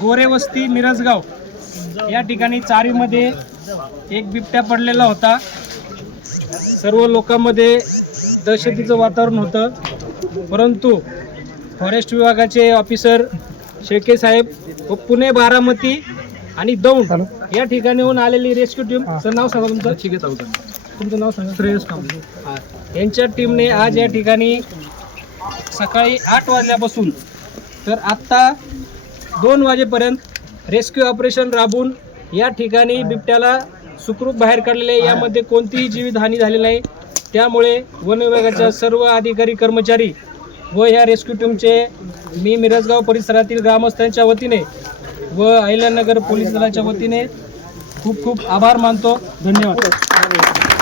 गोरेवस्ती मिरजगाव या ठिकाणी चारीमध्ये एक बिबट्या पडलेला होता। सर्व लोकांमध्ये दहशतीचं वातावरण होतं, परंतु फॉरेस्ट विभागाचे ऑफिसर शेळके साहेब व पुणे, बारामती आणि दौंड या ठिकाणीहून आलेली रेस्क्यू टीम, सर नाव सांगा तुमचं? तुमचं नाव सांगा? श्रेयस कांबळे। यांच्या टीमने आज या ठिकाणी सकाळी 8 वाजल्यापासून तर आत्ता 2 वाजेपर्यंत रेस्क्यू ऑपरेशन राबवून या ठिकाणी बिबट्याला सुखरूप बाहेर काढलेले। यामध्ये कोणतीही जीवितहानी झाली नाही। त्यामुळे वन विभागाच्या सर्व अधिकारी कर्मचारी व या रेस्क्यू टीमचे मी मिरजगाव परिसरातील ग्रामस्थांच्या वतीने व अहिल्यानगर पोलीस दलाच्या वतीने खूप खूप आभार मानतो। धन्यवाद।